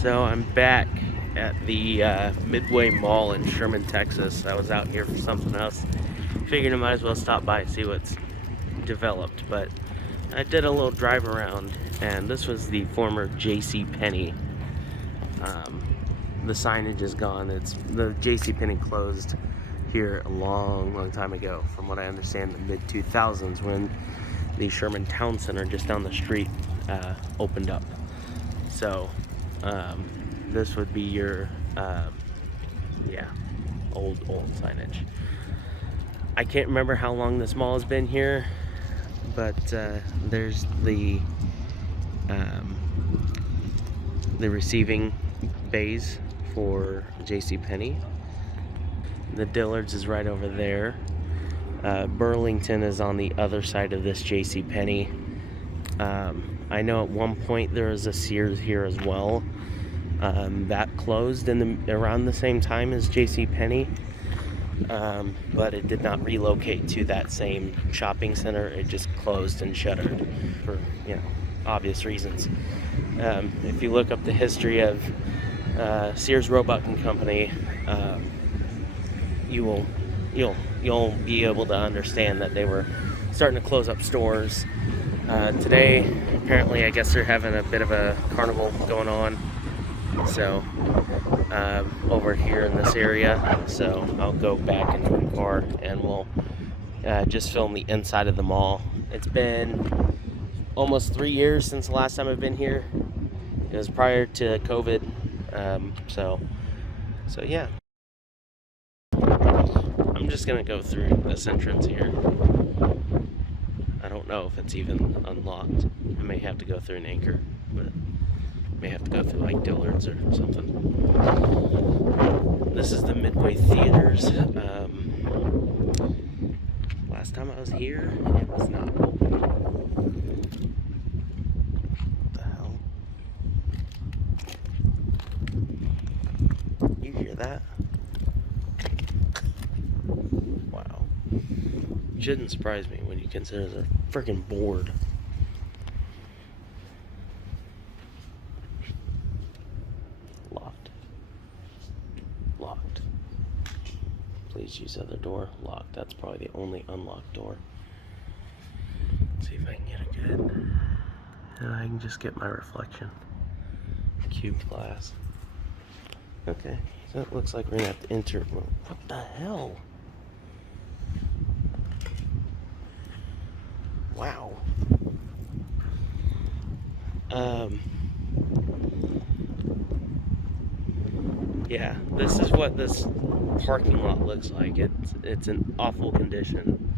So I'm back at the Midway Mall in Sherman, Texas. I was out here for something else. Figured I might as well stop by and see what's developed. But I did a little drive around, and this was the former J.C. Penney. The signage is gone. The J.C. Penney closed here a long time ago. From what I understand, the mid 2000s, when the Sherman Town Center just down the street opened up. So this would be your old signage. I can't remember how long this mall has been here, but there's the receiving bays for J.C. Penney. The Dillard's is right over there. Burlington is on the other side of this J.C. Penney. I know at one point there was a Sears here as well. That closed around the same time as J.C. Penney, but it did not relocate to that same shopping center. It just closed and shuttered for obvious reasons. If you look up the history of Sears, Roebuck and Company, you'll be able to understand that they were starting to close up stores. Today, apparently, I guess they're having a bit of a carnival going on. So, over here in this area. So I'll go back into the car and we'll just film the inside of the mall. It's been almost 3 years since the last time I've been here. It was prior to COVID. So yeah. I'm just gonna go through this entrance here. I don't know if it's even unlocked. I may have to go through an anchor, but may have to go through like Dillard's or something. This is the Midway Theaters. Last time I was here, it was not open. What the hell? You hear that? Wow. Shouldn't surprise me when you consider they're freaking bored. Locked. Please use other door. Locked. That's probably the only unlocked door. Let's see if I can get it good. And I can just get my reflection. Cubed glass. Okay. So it looks like we're gonna have to enter. What the hell? Wow. Yeah, this is what this parking lot looks like. It's in awful condition.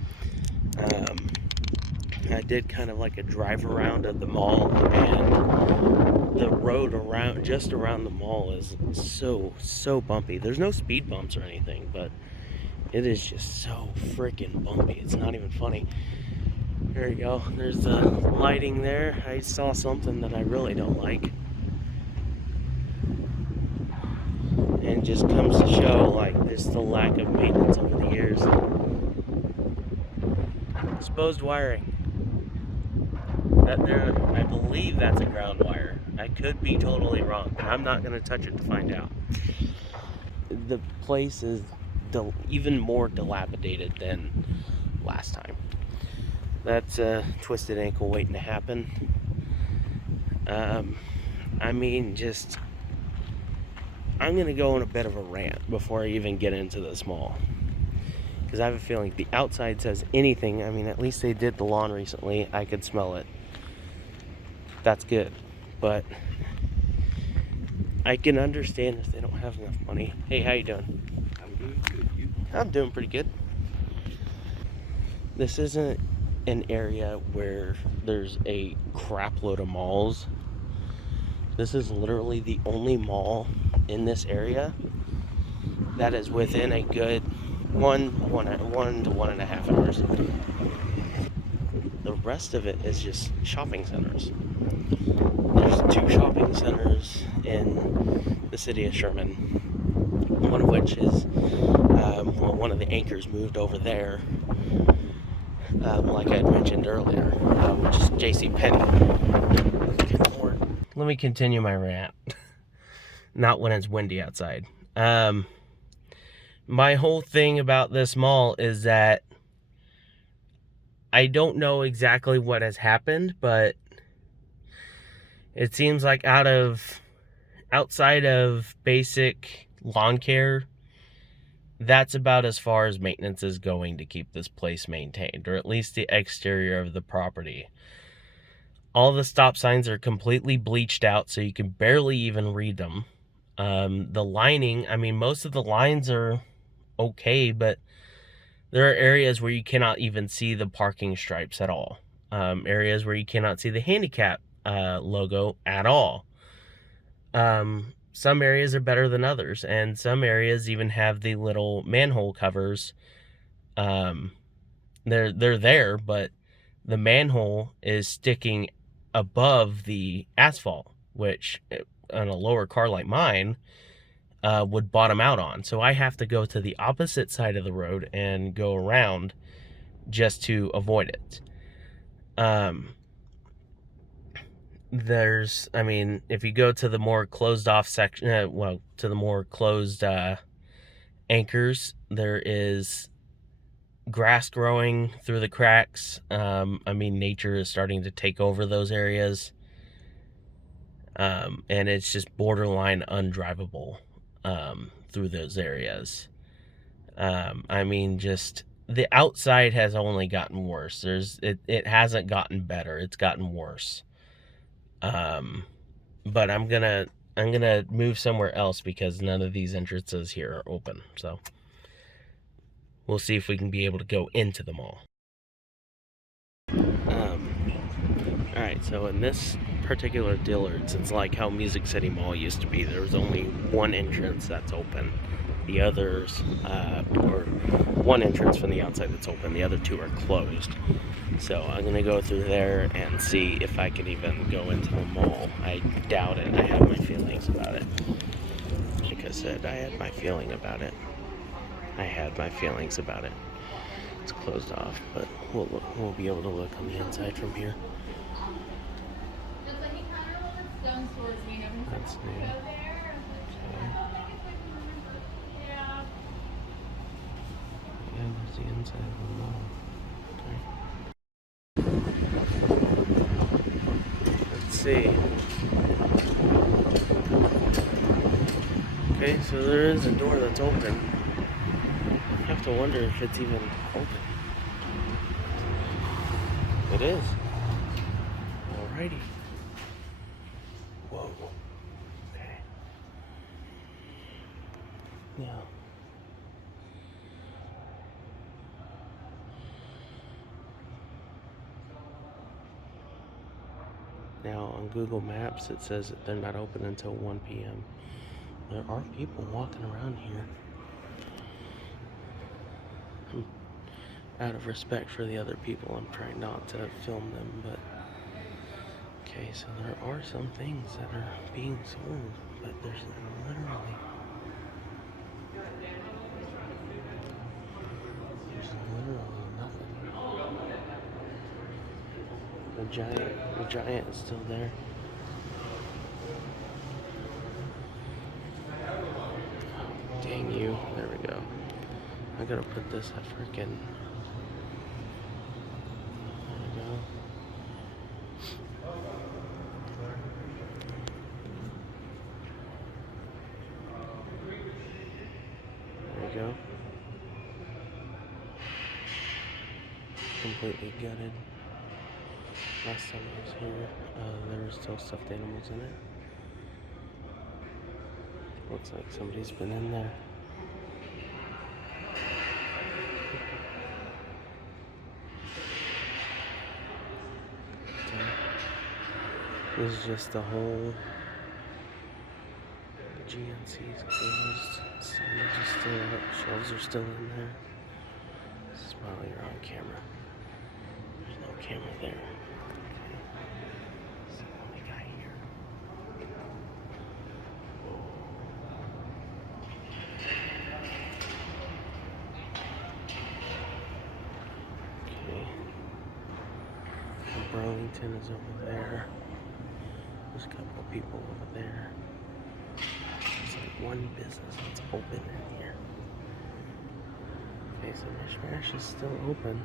I did kind of like a drive around of the mall, and the road just around the mall is so bumpy. There's no speed bumps or anything, but it is just so freaking bumpy. It's not even funny. There you go. There's the lighting there. I saw something that I really don't like. And just comes to show like just the lack of maintenance over the years. Exposed wiring. That there, I believe that's a ground wire. I could be totally wrong, but I'm not going to touch it to find out. The place is even more dilapidated than last time. That's a twisted ankle waiting to happen. I mean, I'm going to go on a bit of a rant before I even get into this mall. Because I have a feeling the outside says anything. I mean, at least they did the lawn recently. I could smell it. That's good. But I can understand if they don't have enough money. Hey, how you doing? I'm doing good. You? I'm doing pretty good. This isn't an area where there's a crap load of malls. This is literally the only mall in this area that is within a good 1 to 1.5 hours. The rest of it is just shopping centers. There's 2 shopping centers in the city of Sherman, one of which is one of the anchors moved over there, like I had mentioned earlier, which is J.C. Penney. Let me continue my rant. Not when it's windy outside. My whole thing about this mall is that I don't know exactly what has happened, but it seems like outside of basic lawn care, that's about as far as maintenance is going to keep this place maintained, or at least the exterior of the property. All the stop signs are completely bleached out, so you can barely even read them. The lining, I mean, most of the lines are okay, but there are areas where you cannot even see the parking stripes at all. Areas where you cannot see the handicap logo at all. Some areas are better than others, and some areas even have the little manhole covers. They're there, but the manhole is sticking above the asphalt, which on a lower car like mine would bottom out on. So I have to go to the opposite side of the road and go around just to avoid it. If you go to the more closed off section, to the more closed anchors, there is grass growing through the cracks. Nature is starting to take over those areas. And it's just borderline undrivable through those areas. Just the outside has only gotten worse. It hasn't gotten better. It's gotten worse. But I'm gonna move somewhere else because none of these entrances here are open. So we'll see if we can be able to go into the mall. Alright, so in this particular Dillard's, it's like how Music City Mall used to be. There was only one entrance that's open. The others, or one entrance from the outside that's open. The other two are closed. So I'm going to go through there and see if I can even go into the mall. I doubt it. I have my feelings about it. Like I said, I had my feelings about it. It's closed off, but we'll be able to look on the inside from here. That's new. Okay. Yeah, there's the inside of the mall. Okay. Let's see. Okay, so there is a door that's open. I have to wonder if it's even open. It is. Alrighty. Whoa. Okay. Now. Now on Google Maps it says that they're not open until 1 p.m. There are people walking around here. Out of respect for the other people, I'm trying not to film them, but okay, so there are some things that are being sold, but there's literally nothing. The giant is still there. Dang you. There we go. I gotta put this at freaking. There we go. There we go. Completely gutted. Last time I was here, there were still stuffed animals in it. Looks like somebody's been in there. This is just the whole. The GNC's closed. Signage is still up. Shelves are still in there. This is while you're on camera. There's no camera there. Okay. So what we got here? Okay. Burlington is over there. There's a couple of people over there. one business that's open in here. Okay, so Mishmash is still open.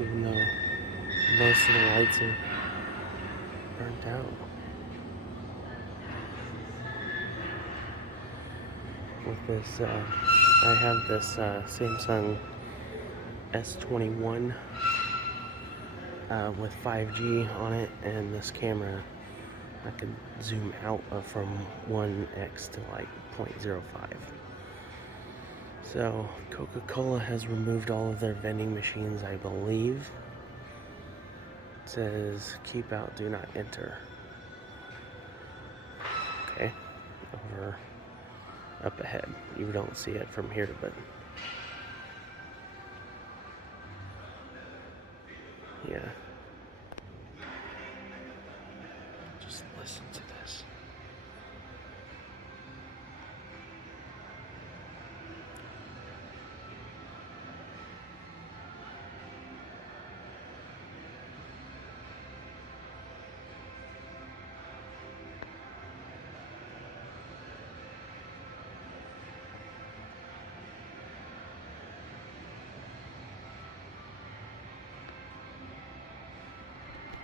Even though most of the lights are burnt out. With this, I have this Samsung S21 with 5G on it, and this camera, I can zoom out from 1x to like 0.05. So Coca-Cola has removed all of their vending machines, I believe. It says keep out, do not enter. Okay, over up ahead. You don't see it from here, but yeah. Just listen to this.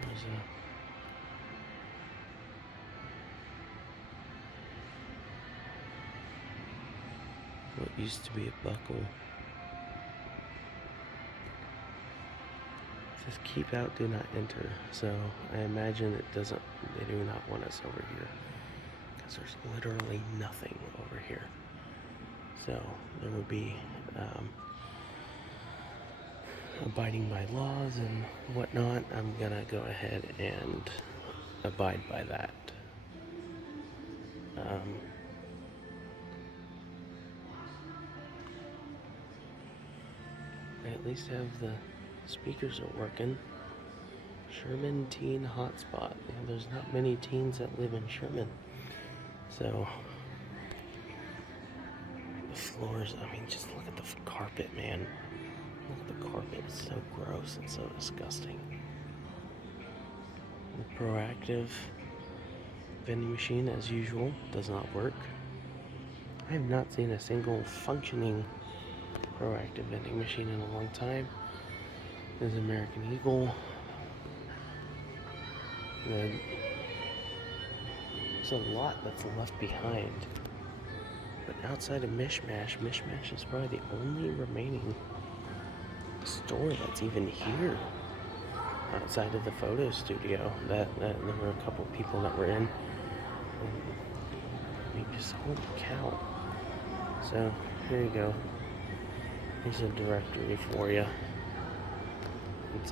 There's what used to be a buckle. It says keep out, do not enter. So I imagine they do not want us over here, because there's literally nothing over here. So there would be abiding by laws and whatnot. I'm gonna go ahead and abide by that. I at least have the speakers are working. Sherman Teen Hotspot. There's not many teens that live in Sherman. So the floors, I mean, just look at the carpet, man. Look at the carpet, it's so gross and so disgusting. The proactive vending machine, as usual, does not work. I have not seen a single functioning proactive vending machine in a long time. There's American Eagle. There's a lot that's left behind. But outside of Mishmash is probably the only remaining store that's even here. Outside of the photo studio, that there were a couple people that were in. You just, holy cow. So here you go. Here's a directory for you.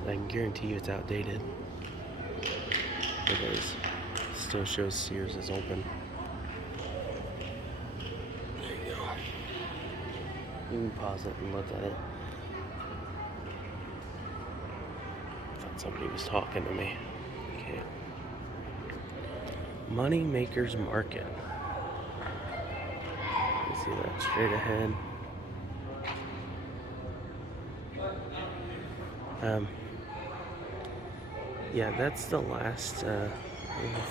I can guarantee you it's outdated. It is. Still shows Sears is open. There you go. You can pause it and look at it. I thought somebody was talking to me. Okay. Money Makers Market. You see that straight ahead. Yeah, that's the last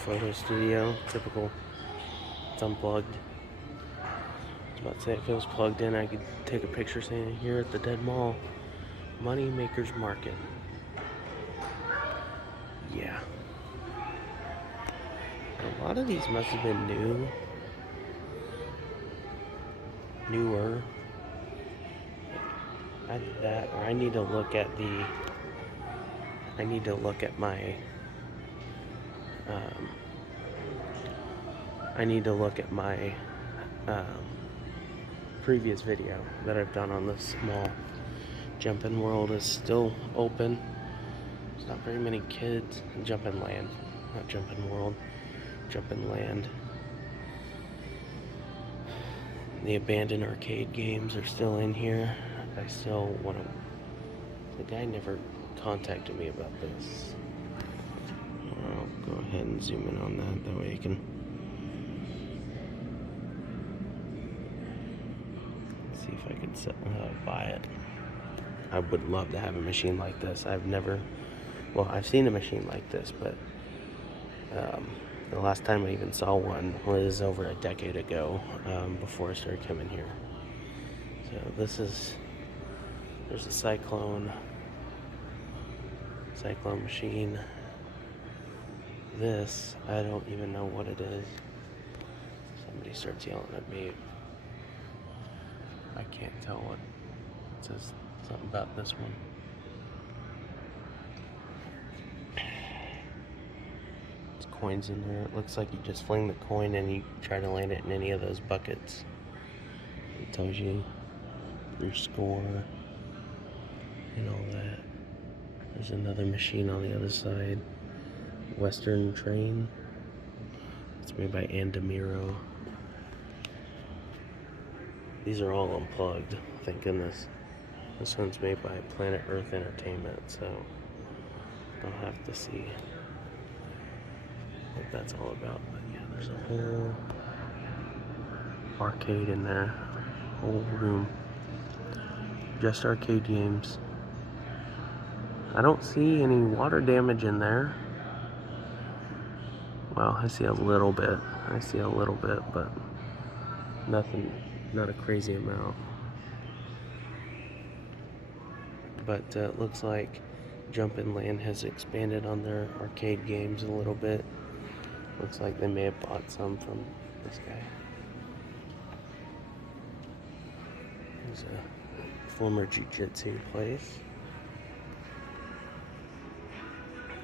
photo studio. Typical. It's unplugged. I was about to say, if it was plugged in, I could take a picture saying here at the dead mall, Money Makers Market. Yeah. A lot of these must have been newer. Either that, or I need to look at my previous video that I've done on this mall. Jumpin' World is still open. There's not very many kids. Jumpin' Land, not Jumpin' World. Jumpin' Land. The abandoned arcade games are still in here. I still want to. The guy never contacted me about this. I'll go ahead and zoom in on that. That way you can see if I can buy it. I would love to have a machine like this. I've seen a machine like this, but The last time I even saw one was over a decade ago, before I started coming here. So there's a cyclone machine. This, I don't even know what it is. Somebody starts yelling at me. I can't tell what it says. Something about this one. There's coins in there. It looks like you just fling the coin and you try to land it in any of those buckets. It tells you your score and all that. There's another machine on the other side. Western Train. It's made by Andamiro. These are all unplugged, thank goodness. This one's made by Planet Earth Entertainment, so I'll have to see what that's all about. But yeah, there's a whole arcade in there, whole room, just arcade games. I don't see any water damage in there. Well, I see a little bit, but nothing, not a crazy amount. But it looks like Jumpin' Land has expanded on their arcade games a little bit. Looks like they may have bought some from this guy. There's a former jiu-jitsu place.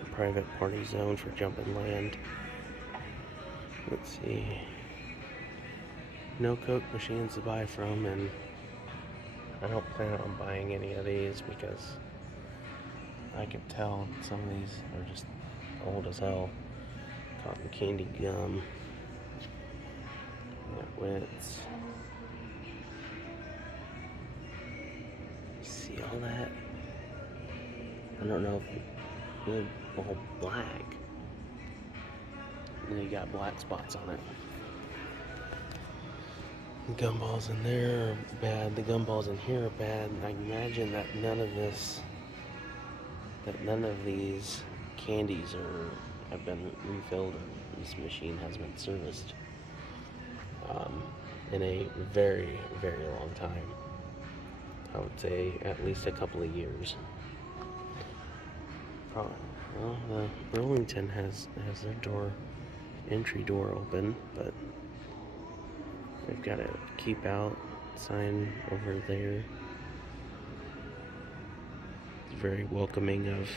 A private party zone for Jumpin' Land. Let's see. No Coke machines to buy from, and I don't plan on buying any of these because I can tell some of these are just old as hell. Cotton candy gum. Nitwits. See all that? I don't know if it's all black. And then you got black spots on it. The gumballs in there are bad. The gumballs in here are bad. I imagine that none of these candies have been refilled, or this machine has been serviced in a very, very long time. I would say at least a couple of years. Probably. Well, the Burlington has their entry door open, but they've got a keep out sign over there. It's very welcoming of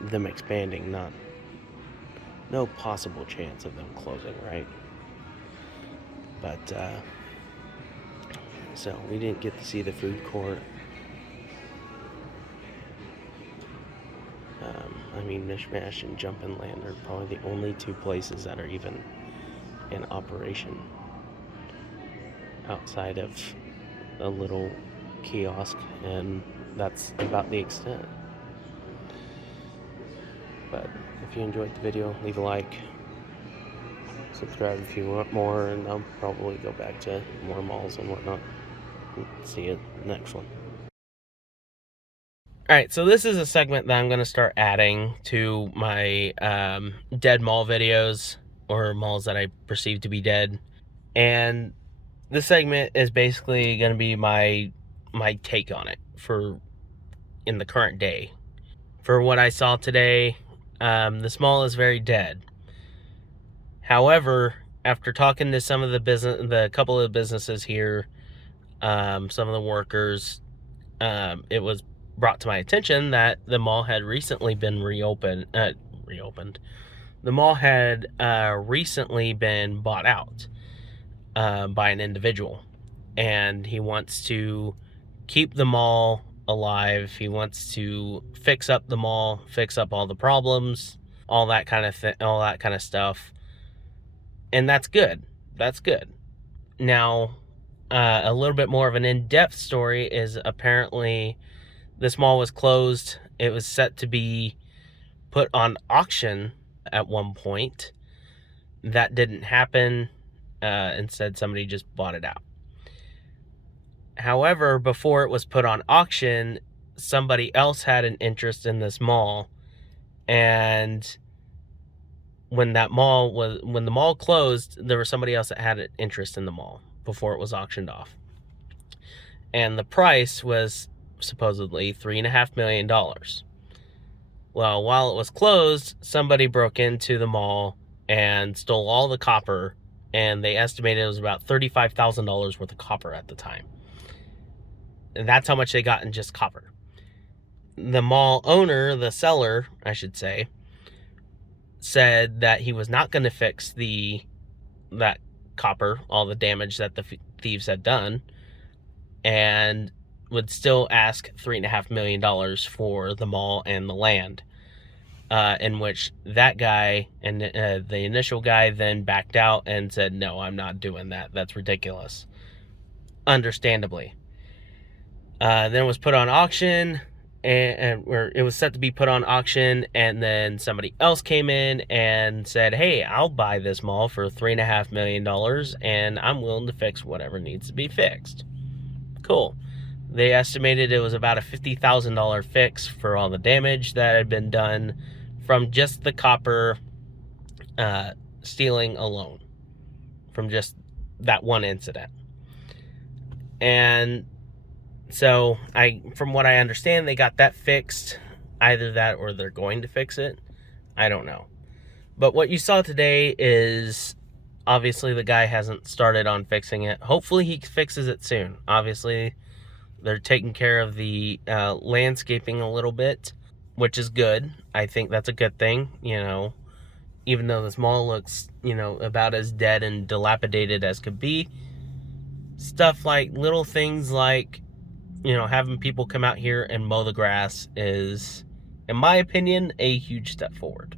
them expanding, no possible chance of them closing, right? But so we didn't get to see the food court. Mishmash and Jumpin' Land are probably the only two places that are even in operation outside of a little kiosk, and that's about the extent. But if you enjoyed the video, leave a like, subscribe if you want more, and I'll probably go back to more malls and whatnot. See you next one. Alright, so this is a segment that I'm going to start adding to my dead mall videos, or malls that I perceive to be dead. And this segment is basically going to be my take on it in the current day. For what I saw today, this mall is very dead. However, after talking to some of the couple of businesses here, some of the workers, it was brought to my attention that the mall had recently been reopened. The mall had recently been bought out by an individual, and he wants to keep the mall alive. He wants to fix up the mall, fix up all the problems, all that kind of stuff, and that's good. Now, a little bit more of an in-depth story is apparently this mall was closed. It was set to be put on auction at one point. That didn't happen. Instead, somebody just bought it out. However, before it was put on auction, somebody else had an interest in this mall, And when the mall closed, there was somebody else that had an interest in the mall before it was auctioned off. And the price was supposedly $3.5 million. Well, while it was closed, somebody broke into the mall and stole all the copper, and they estimated it was about $35,000 worth of copper at the time. And that's how much they got in just copper. The mall owner, the seller, I should say, said that he was not going to fix that copper, all the damage that the thieves had done, and would still ask $3.5 million for the mall and the land. In which that guy and the initial guy then backed out and said, "No, I'm not doing that. That's ridiculous." Understandably. Then it was put on auction, or it was set to be put on auction, and then somebody else came in and said, "Hey, I'll buy this mall for $3.5 million, and I'm willing to fix whatever needs to be fixed." Cool. They estimated it was about a $50,000 fix for all the damage that had been done from just the copper stealing alone, from just that one incident. And so, from what I understand, they got that fixed. Either that or they're going to fix it. I don't know. But what you saw today is, obviously the guy hasn't started on fixing it. Hopefully he fixes it soon. Obviously, they're taking care of the landscaping a little bit, which is good. I think that's a good thing, even though this mall looks, about as dead and dilapidated as could be. Stuff like little things like, having people come out here and mow the grass is, in my opinion, a huge step forward.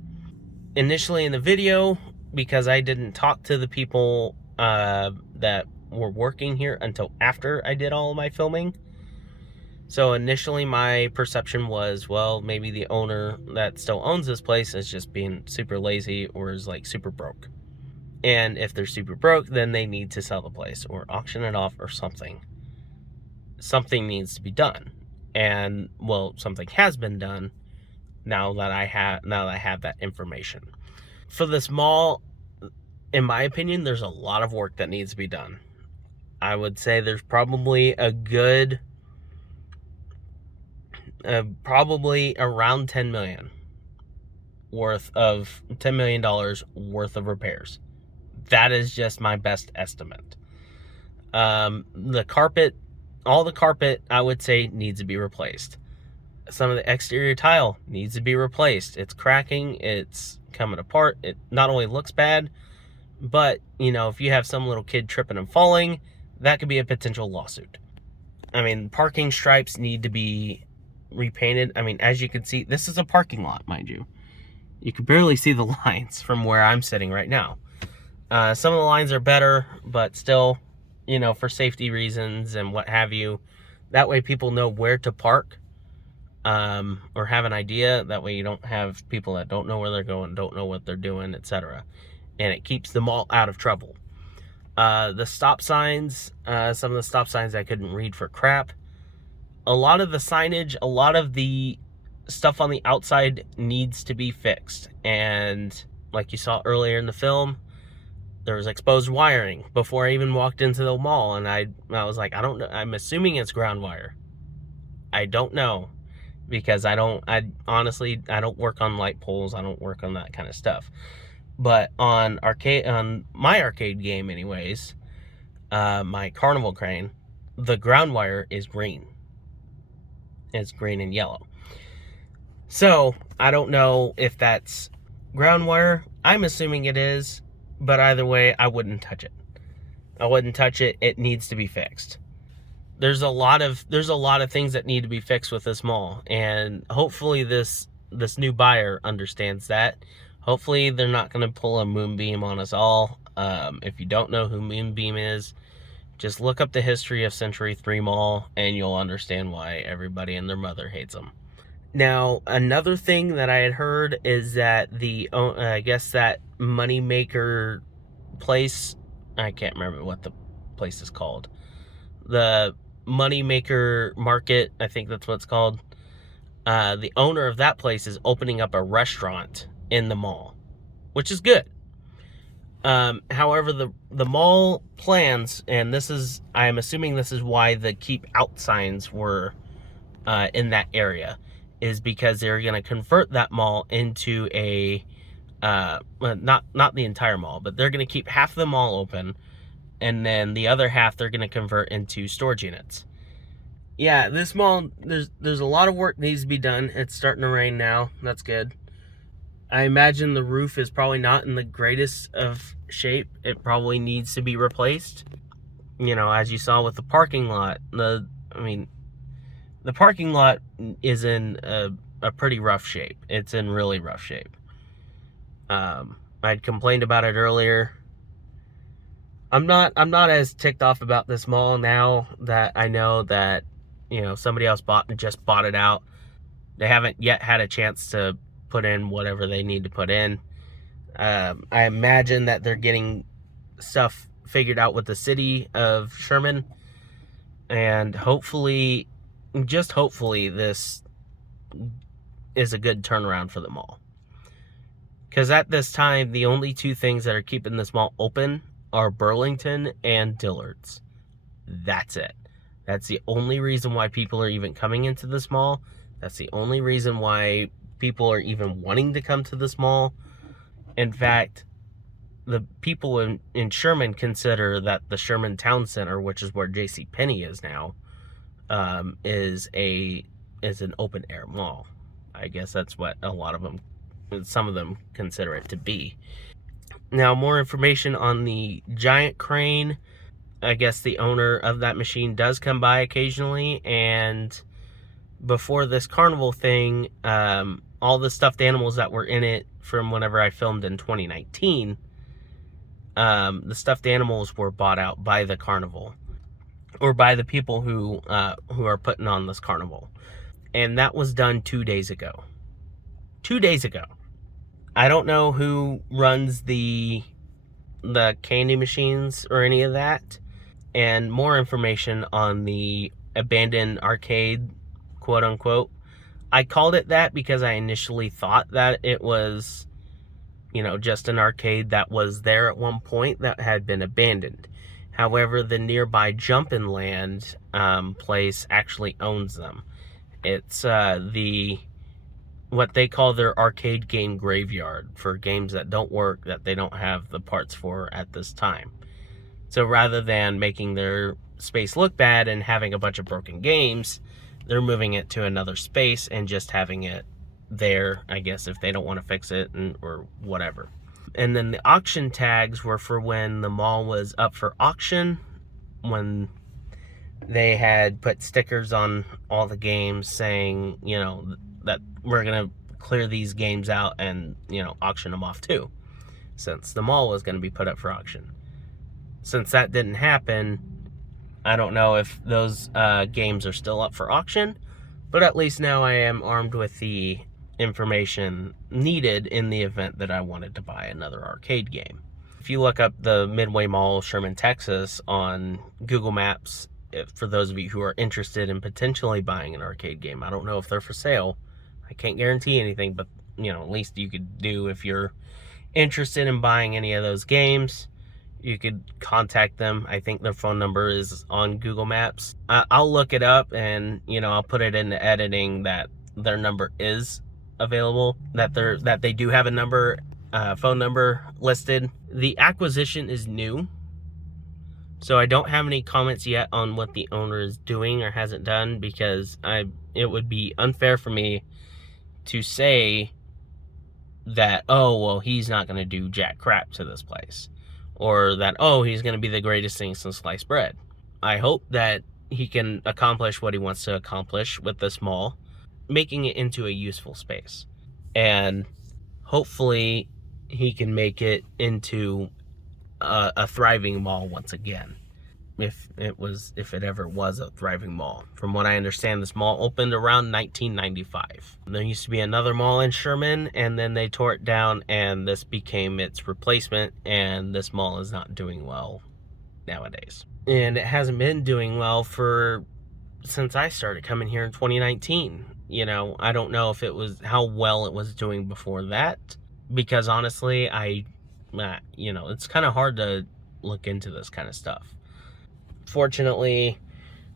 Initially in the video, because I didn't talk to the people that were working here until after I did all of my filming. So initially my perception was, well, maybe the owner that still owns this place is just being super lazy or is like super broke. And if they're super broke, then they need to sell the place or auction it off or something. Something needs to be done. And well, something has been done now that I have that information. For this mall, in my opinion, there's a lot of work that needs to be done. I would say there's probably a good probably around $10 million worth of repairs. That is just my best estimate. The carpet, all the carpet, I would say needs to be replaced. Some of the exterior tile needs to be replaced. It's cracking, it's coming apart. It not only looks bad, but if you have some little kid tripping and falling, that could be a potential lawsuit. I mean, parking stripes need to be repainted. I mean, as you can see, this is a parking lot, mind you. You can barely see the lines from where I'm sitting right now. Some of the lines are better, but still, for safety reasons and what have you, that way people know where to park, or have an idea. That way you don't have people that don't know where they're going, don't know what they're doing, etc. And it keeps them all out of trouble. The stop signs, some of the stop signs I couldn't read for crap. A lot of the signage, a lot of the stuff on the outside needs to be fixed. And like you saw earlier in the film, there was exposed wiring before I even walked into the mall. And I was like, I don't know. I'm assuming it's ground wire. I don't know, because I honestly don't work on light poles. I don't work on that kind of stuff. But on my arcade game anyways, my carnival crane, the ground wire is green. It's green and yellow. So I don't know if that's ground wire. I'm assuming it is, but either way, I wouldn't touch it. I wouldn't touch it. It needs to be fixed. There's a lot of things that need to be fixed with this mall, and hopefully this new buyer understands that. Hopefully they're not going to pull a Moonbeam on us all. If you don't know who Moonbeam is, just look up the history of Century 3 Mall, and you'll understand why everybody and their mother hates them. Now, another thing that I had heard is that I guess that moneymaker place, I can't remember what the place is called. The Moneymaker Market, I think that's what it's called. The owner of that place is opening up a restaurant in the mall, which is good. However, the mall plans, and I'm assuming this is why the keep out signs were in that area, is because they're going to convert that mall into well, not the entire mall, but they're going to keep half the mall open, and then the other half they're going to convert into storage units. Yeah, this mall, there's a lot of work needs to be done. It's starting to rain now. That's good. I imagine the roof is probably not in the greatest of shape. It probably needs to be replaced. As you saw with the parking lot, the parking lot is in a pretty rough shape. It's in really rough shape. I'd complained about it earlier. I'm not as ticked off about this mall now that I know that somebody else just bought it out. They haven't yet had a chance to put in whatever they need to put in. I imagine that they're getting stuff figured out with the city of Sherman, and hopefully, just hopefully, this is a good turnaround for the mall. Because at this time, the only two things that are keeping this mall open are Burlington and Dillard's. That's it. That's the only reason why people are even coming into this mall. That's the only reason why people are even wanting to come to this mall. In fact, the people in Sherman consider that the Sherman Town Center, which is where JCPenney is now, is an open air mall. I guess that's what some of them consider it to be. Now, more information on the giant crane. I guess the owner of that machine does come by occasionally, and before this carnival thing, all the stuffed animals that were in it from whenever I filmed in 2019, the stuffed animals were bought out by the carnival, or by the people who are putting on this carnival. And that was done 2 days ago. 2 days ago. I don't know who runs the candy machines or any of that. And more information on the abandoned arcade, quote unquote. I called it that because I initially thought that it was, just an arcade that was there at one point that had been abandoned. However, the nearby Jumpin' Land place actually owns them. It's what they call their arcade game graveyard for games that don't work, that they don't have the parts for at this time. So rather than making their space look bad and having a bunch of broken games, they're moving it to another space and just having it there, I guess, if they don't want to fix it or whatever. And then the auction tags were for when the mall was up for auction, when they had put stickers on all the games saying, that we're going to clear these games out and, auction them off too, since the mall was going to be put up for auction. Since that didn't happen, I don't know if those games are still up for auction, but at least now I am armed with the information needed in the event that I wanted to buy another arcade game. If you look up the Midway Mall, Sherman, Texas on Google Maps, for those of you who are interested in potentially buying an arcade game, I don't know if they're for sale. I can't guarantee anything, but at least you could do if you're interested in buying any of those games. You could contact them. I think their phone number is on Google Maps. I'll look it up and I'll put it into editing that their number is available, that they do have a phone number listed. The acquisition is new, so I don't have any comments yet on what the owner is doing or hasn't done, because it would be unfair for me to say that, oh, well, he's not going to do jack crap to this place, or that, oh, he's going to be the greatest thing since sliced bread. I hope that he can accomplish what he wants to accomplish with this mall, making it into a useful space. And hopefully he can make it into a thriving mall once again. If it ever was a thriving mall. From what I understand, this mall opened around 1995. There used to be another mall in Sherman, and then they tore it down, and this became its replacement, and this mall is not doing well nowadays. And it hasn't been doing well for since I started coming here in 2019. I don't know if it was how well it was doing before that, because honestly, it's kind of hard to look into this kind of stuff. Fortunately,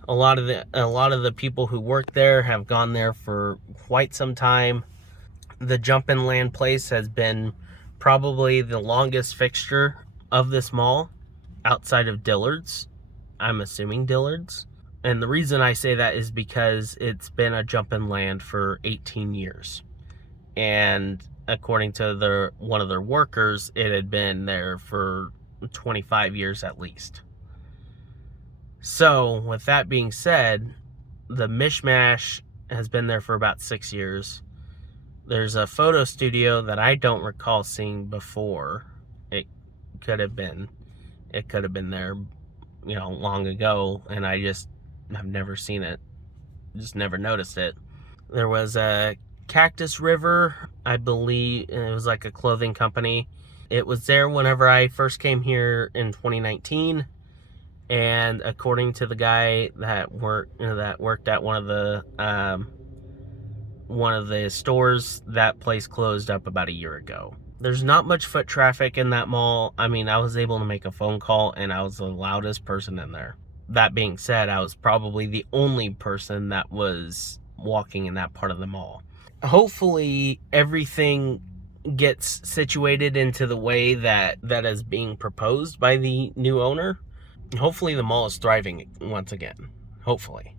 a lot of the people who work there have gone there for quite some time. The Jump and Land place has been probably the longest fixture of this mall outside of Dillard's. I'm assuming Dillard's. And the reason I say that is because it's been a Jump and Land for 18 years. And according to one of their workers, it had been there for 25 years at least. So, with that being said, the Mishmash has been there for about 6 years. There's a photo studio that I don't recall seeing before. It could have been there, long ago, and I just have never seen it. Just never noticed it. There was a Cactus River, I believe. It was like a clothing company. It was there whenever I first came here in 2019. And according to the guy that worked at one of the stores, that place closed up about a year ago. There's not much foot traffic in that mall. I mean, I was able to make a phone call, and I was the loudest person in there. That being said, I was probably the only person that was walking in that part of the mall. Hopefully, everything gets situated into the way that is being proposed by the new owner. Hopefully the mall is thriving once again. Hopefully.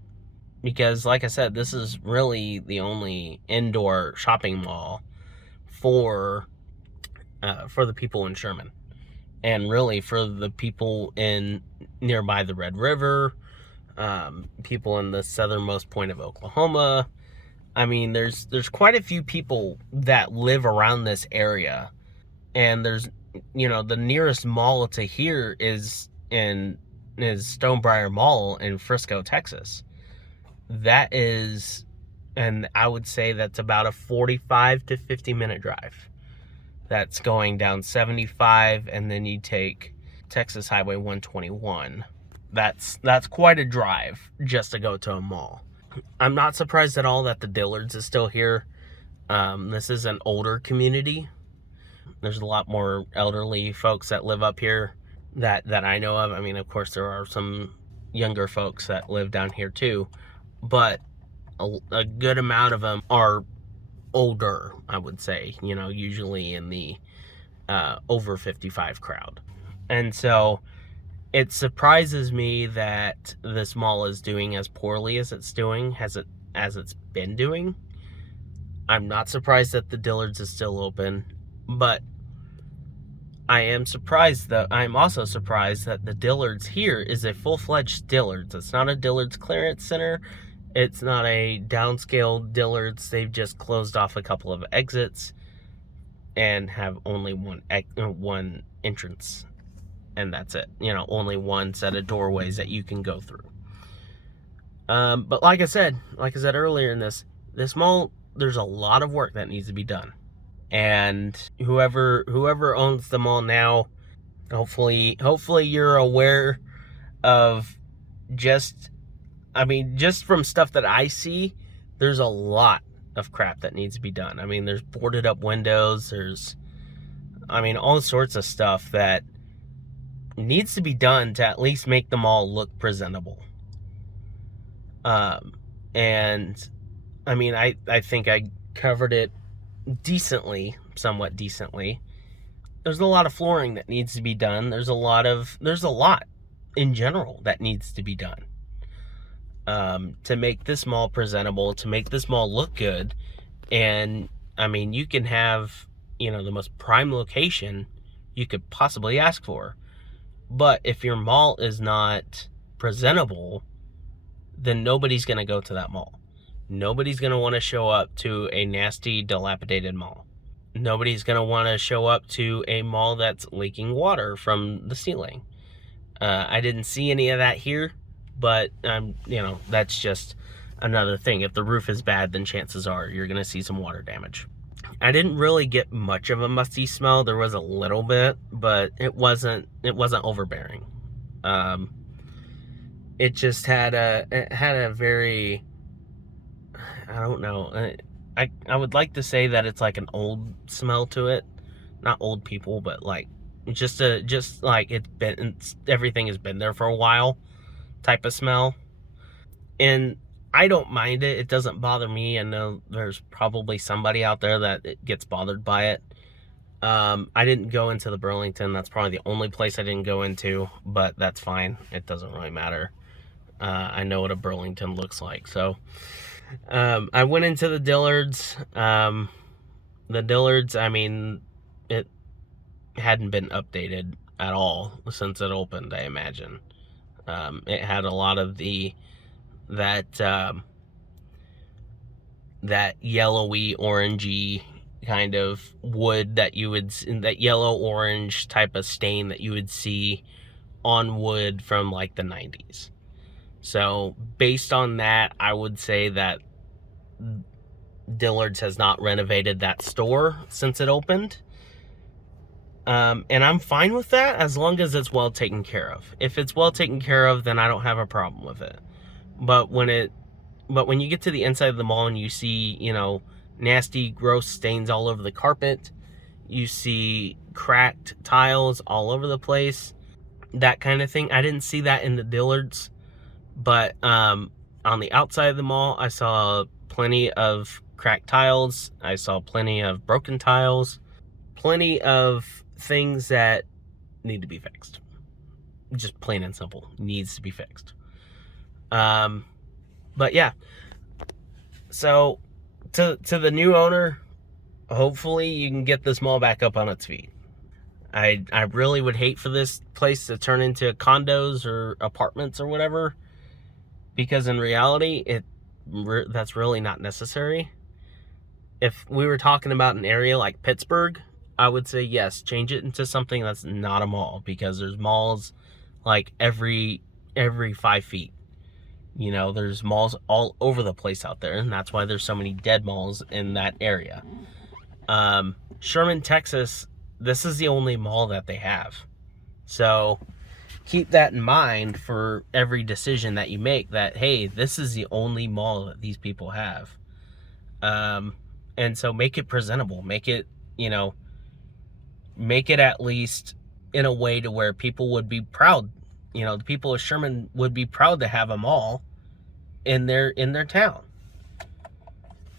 Because, like I said, this is really the only indoor shopping mall for the people in Sherman. And really for the people in nearby the Red River, people in the southernmost point of Oklahoma. I mean, there's quite a few people that live around this area. And there's, the nearest mall to here is Stonebriar Mall in Frisco, Texas. That is, and I would say that's about a 45 to 50 minute drive. That's going down 75, and then you take Texas Highway 121. That's quite a drive just to go to a mall. I'm not surprised at all that the Dillards is still here. This is an older community. There's a lot more elderly folks that live up here that I know of. I mean, of course, there are some younger folks that live down here too, but a good amount of them are older, I would say, usually in the over 55 crowd. And so it surprises me that this mall is doing as poorly as it's doing, as it's been doing. I'm not surprised that the Dillards is still open, but I'm also surprised that the Dillards here is a full-fledged Dillards. It's not a Dillards clearance center. It's not a downscale Dillards. They've just closed off a couple of exits and have only one entrance, and that's it. Only one set of doorways that you can go through. But like I said earlier in this mall, there's a lot of work that needs to be done. And whoever owns the mall now, hopefully you're aware of just from stuff that I see, there's a lot of crap that needs to be done. I mean, there's boarded up windows, there's all sorts of stuff that needs to be done to at least make the mall look presentable. And I think I covered it somewhat decently. There's a lot of flooring that needs to be done. There's a lot in general that needs to be done to make this mall presentable, to make this mall look good. And you can have the most prime location you could possibly ask for, but if your mall is not presentable, then nobody's going to go to that mall. Nobody's going to want to show up to a nasty, dilapidated mall. Nobody's going to want to show up to a mall that's leaking water from the ceiling. I didn't see any of that here, but, that's just another thing. If the roof is bad, then chances are you're going to see some water damage. I didn't really get much of a musty smell. There was a little bit, but it wasn't overbearing. it just had a very, I don't know. I would like to say that it's like an old smell to it, not old people, but like just like everything has been there for a while type of smell. And I don't mind it. It doesn't bother me. I know there's probably somebody out there that it gets bothered by it. I didn't go into the Burlington. That's probably the only place I didn't go into, but that's fine. It doesn't really matter. I know what a Burlington looks like. So I went into the Dillards. The Dillards, I mean, it hadn't been updated at all since it opened, I imagine. It had a lot of that that yellowy, orangey kind of wood that yellow orange type of stain that you would see on wood from like the 90s. So based on that, I would say that Dillard's has not renovated that store since it opened. And I'm fine with that as long as it's well taken care of. If it's well taken care of, then I don't have a problem with it. But when you get to the inside of the mall and you see, nasty, gross stains all over the carpet, you see cracked tiles all over the place, that kind of thing. I didn't see that in the Dillards, but on the outside of the mall, I saw plenty of cracked tiles. I saw plenty of broken tiles, plenty of things that need to be fixed. Just plain and simple, needs to be fixed. But yeah, so to the new owner, hopefully you can get this mall back up on its feet. I really would hate for this place to turn into condos or apartments or whatever, because in reality, that's really not necessary. If we were talking about an area like Pittsburgh, I would say yes, change it into something that's not a mall, because there's malls like every 5 feet. There's malls all over the place out there, and that's why there's so many dead malls in that area. Sherman, Texas, this is the only mall that they have. So keep that in mind for every decision that you make, that, hey, this is the only mall that these people have. And so make it presentable. Make it at least in a way to where people would be proud. The people of Sherman would be proud to have a mall in their town.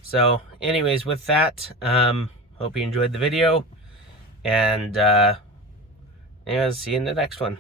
So anyways, with that, hope you enjoyed the video, and anyways, see you in the next one.